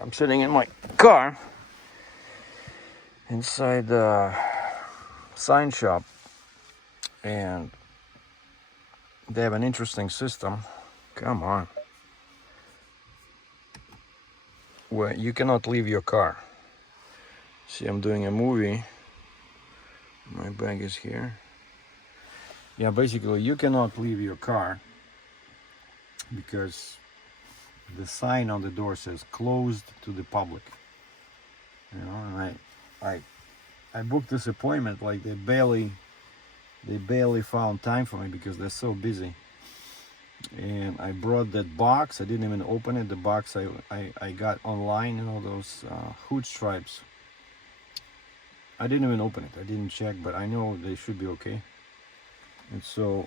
I'm sitting in my car inside the sign shop, and they have an interesting system. Come on. Where you cannot leave your car. See, I'm doing a movie. My bag is here. Yeah, basically you cannot leave your car because the sign on the door says closed to the public. You know, and I booked this appointment, like they barely found time for me because they're so busy. And I brought that box. I didn't even open it. The box I got online, you know, those hood stripes. I didn't even open it. I didn't check, but I know they should be okay. And so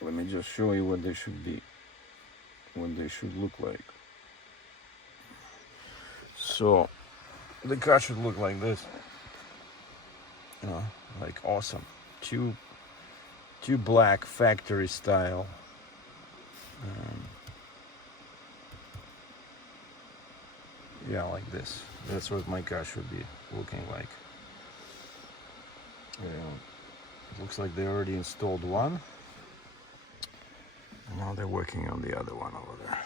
let me just show you what they should be, what they should look like. So the car should look like this, you know, like awesome. Two black factory style. Yeah, like this. That's what my car should be looking like. It looks like they already installed one. Now they're working on the other one over there.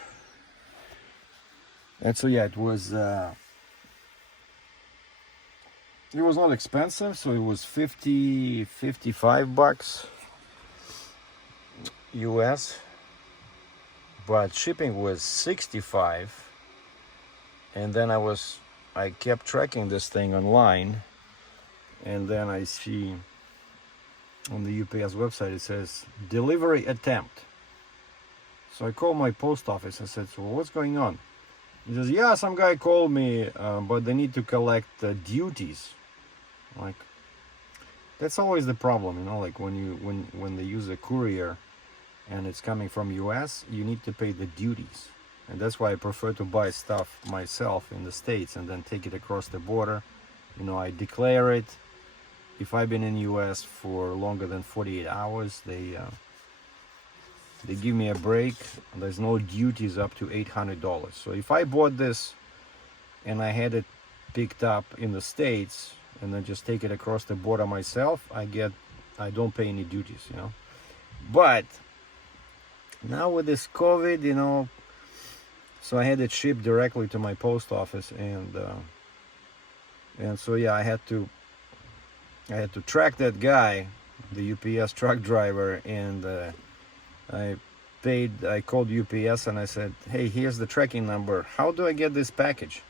And so yeah, it was not expensive, so it was 55 bucks US, but shipping was 65. And then I kept tracking this thing online, and then I see on the UPS website it says delivery attempt. So I called my post office and said, so what's going on? He says, yeah, some guy called me, but they need to collect duties. Like, that's always the problem, you know, like when they use a courier and it's coming from US, you need to pay the duties. And that's why I prefer to buy stuff myself in the States and then take it across the border. You know, I declare it. If I've been in US for longer than 48 hours, they give me a break. There's no duties up to $800. So if I bought this and I had it picked up in the States and then just take it across the border myself, I don't pay any duties, you know. But now with this COVID, you know, so I had it shipped directly to my post office, and so yeah, I had to track that guy, the UPS truck driver, and I called UPS and I said, hey, here's the tracking number. How do I get this package?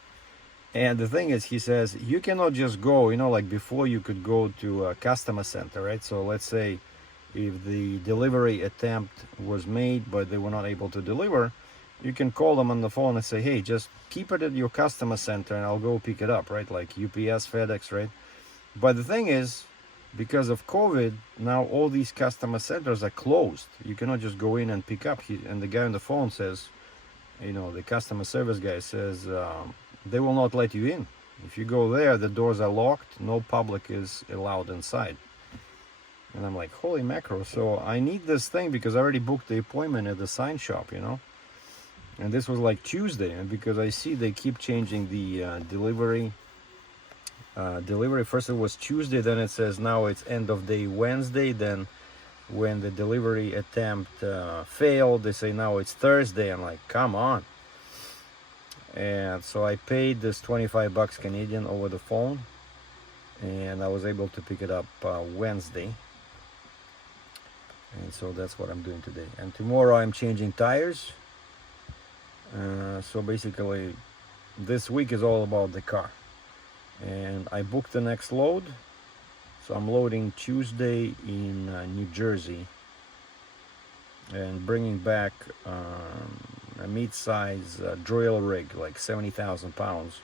And the thing is, he says, you cannot just go, you know, like before you could go to a customer center, right? So let's say if the delivery attempt was made, but they were not able to deliver, you can call them on the phone and say, hey, just keep it at your customer center and I'll go pick it up, right? Like UPS, FedEx, right? But the thing is, because of COVID, now all these customer centers are closed. You cannot just go in and pick up. And the guy on the phone says, you know, the customer service guy says, they will not let you in. If you go there, the doors are locked. No public is allowed inside. And I'm like, holy mackerel. So I need this thing because I already booked the appointment at the sign shop, you know. And this was like Tuesday. And because I see they keep changing the delivery. First it was Tuesday, then it says now it's end of day Wednesday. Then when the delivery attempt failed, they say now it's Thursday. I'm like, come on. And so I paid this 25 bucks Canadian over the phone, and I was able to pick it up Wednesday. And so that's what I'm doing today. And tomorrow I'm changing tires. So basically this week is all about the car. And I booked the next load, so I'm loading Tuesday in New Jersey and bringing back a mid-size drill rig, like 70,000 pounds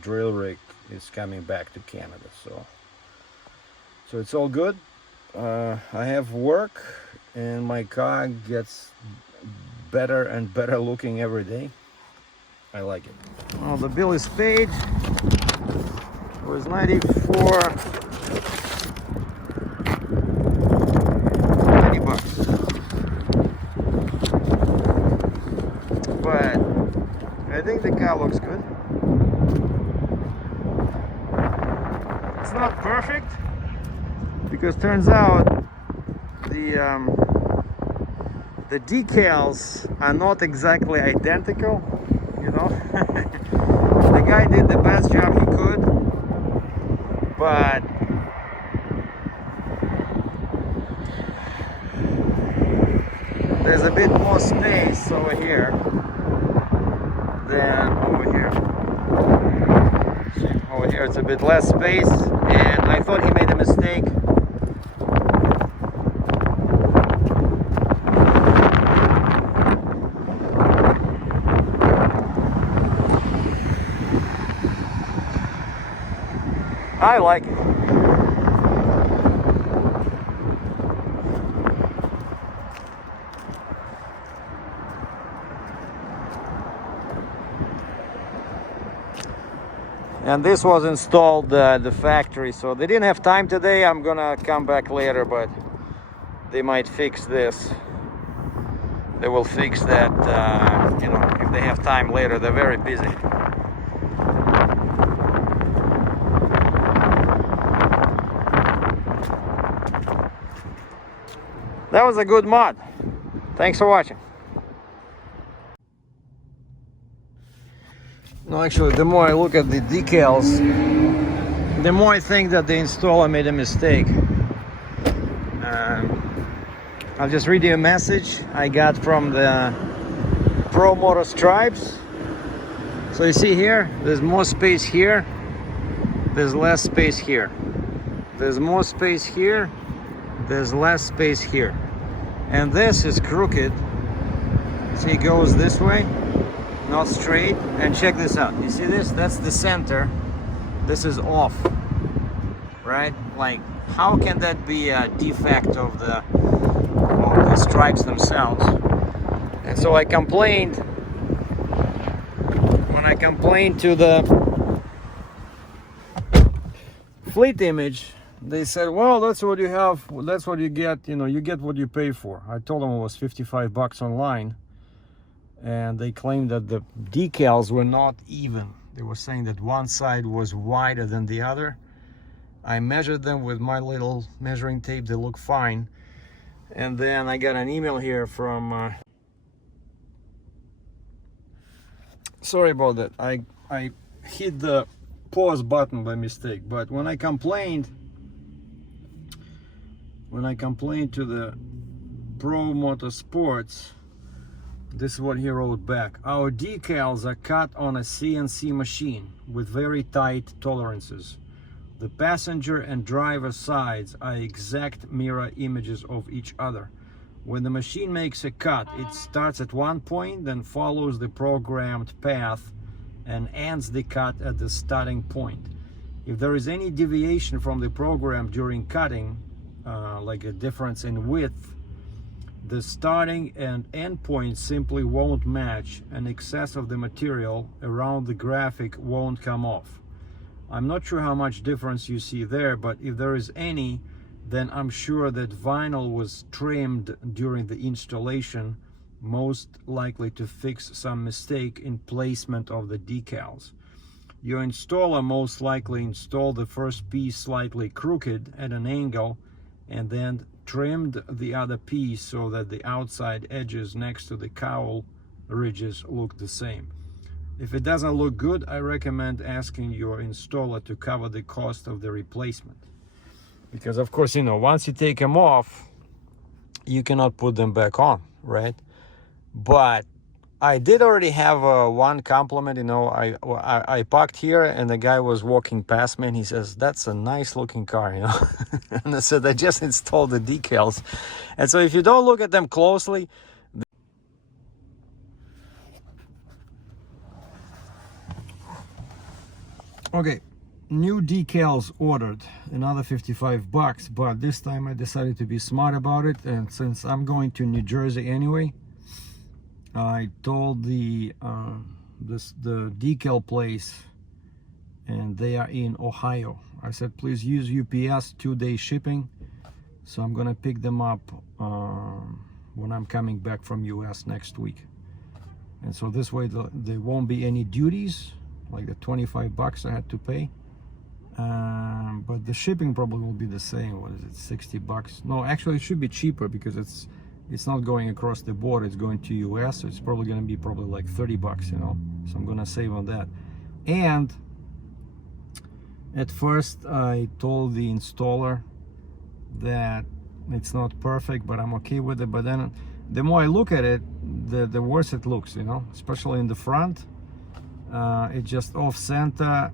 drill rig is coming back to Canada. So it's all good. I have work and my car gets better and better looking every day. I like it. Well, the bill is paid. It was 94. 90 bucks. think the car looks good. It's not perfect because turns out the decals are not exactly identical, you know. The guy did the best job he could, but there's a bit more space over here than over here. See, over here it's a bit less space, and I thought he made a mistake. I like it. And this was installed at the factory, so they didn't have time today. I'm gonna come back later, but they might fix this. They will fix that, you know, if they have time later. They're very busy. That was a good mod. Thanks for watching. No, actually, the more I look at the decals, the more I think that the installer made a mistake. I'll just read you a message I got from the Pro Motor Stripes. So you see here, there's more space here, there's less space here. There's more space here, there's less space here. And this is crooked. See, it goes this way, not straight. And check this out. You see this? That's the center. This is off, right? Like, how can that be a defect of the stripes themselves? And so I complained. When I complained to the Fleet Image, they said, well, that's what you have, that's what you get, you know, you get what you pay for. I told them it was 55 bucks online, and they claimed that the decals were not even. They were saying that one side was wider than the other. I measured them with my little measuring tape, they look fine. And then I got an email here from sorry about that, I hit the pause button by mistake. But when I complained to the Pro Motorsports, this is what he wrote back. Our decals are cut on a CNC machine with very tight tolerances. The passenger and driver sides are exact mirror images of each other. When the machine makes a cut, it starts at one point, then follows the programmed path and ends the cut at the starting point. If there is any deviation from the program during cutting, like a difference in width, the starting and end point simply won't match, and excess of the material around the graphic won't come off. I'm not sure how much difference you see there, but if there is any, then I'm sure that vinyl was trimmed during the installation, most likely to fix some mistake in placement of the decals. Your installer most likely installed the first piece slightly crooked at an angle and then trimmed the other piece so that the outside edges next to the cowl ridges look the same. If it doesn't look good, I recommend asking your installer to cover the cost of the replacement. Because of course, you know, once you take them off, you cannot put them back on, right? But I did already have one compliment. You know, I parked here and the guy was walking past me and he says, that's a nice looking car, you know. And I said, I just installed the decals. And so if you don't look at them closely, okay, new decals ordered, another 55 bucks, but this time I decided to be smart about it. And since I'm going to New Jersey anyway, I told the decal place, and they are in Ohio. I said, please use UPS 2-day shipping. So I'm gonna pick them up when I'm coming back from US next week. And so this way there won't be any duties, like the 25 bucks I had to pay. But the shipping probably will be the same. What is it, 60 bucks? No, actually it should be cheaper because it's not going across the border, it's going to US, so it's probably going to be like 30 bucks, you know. So I'm going to save on that. And at first I told the installer that it's not perfect, but I'm okay with it. But then the more I look at it, the worse it looks, you know, especially in the front. It just off center.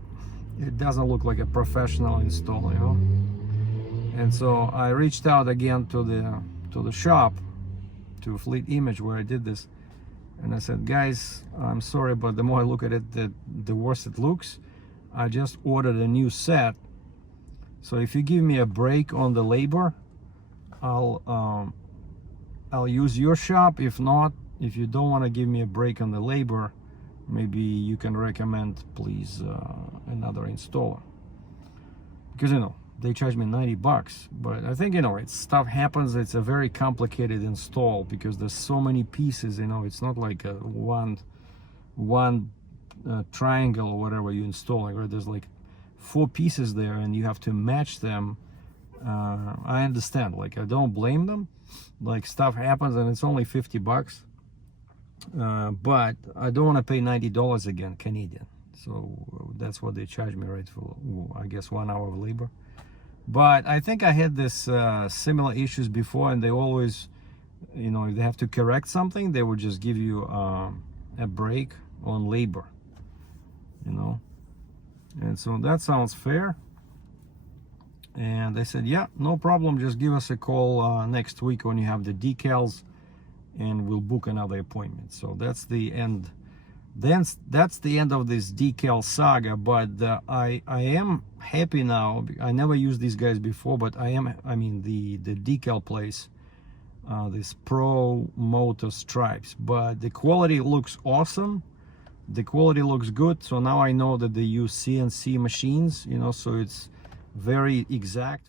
It doesn't look like a professional install, you know. And so I reached out again to the shop, to Fleet Image where I did this, and I said, guys, I'm sorry, but the more I look at it, the worse it looks. I just ordered a new set, so if you give me a break on the labor, I'll use your shop. If not, if you don't want to give me a break on the labor, maybe you can recommend, please, another installer, because you know they charge me 90 bucks. But I think, you know, stuff happens. It's a very complicated install because there's so many pieces, you know. It's not like a one triangle or whatever you installing, right? There's like 4 pieces there and you have to match them. I understand, like, I don't blame them. Like, stuff happens and it's only 50 bucks. But I don't want to pay $90 again, Canadian. So that's what they charge me, right, for, I guess, 1 hour of labor. But I think I had this similar issues before, and they always, you know, if they have to correct something, they would just give you a break on labor, you know. And so that sounds fair. And they said, yeah, no problem, just give us a call next week when you have the decals, and we'll book another appointment. So that's the end. Then that's the end of this decal saga. But I am happy now. I never used these guys before, but I mean the decal place, this Pro Motor Stripes. But the quality looks awesome. The quality looks good. So now I know that they use CNC machines, you know, so it's very exact.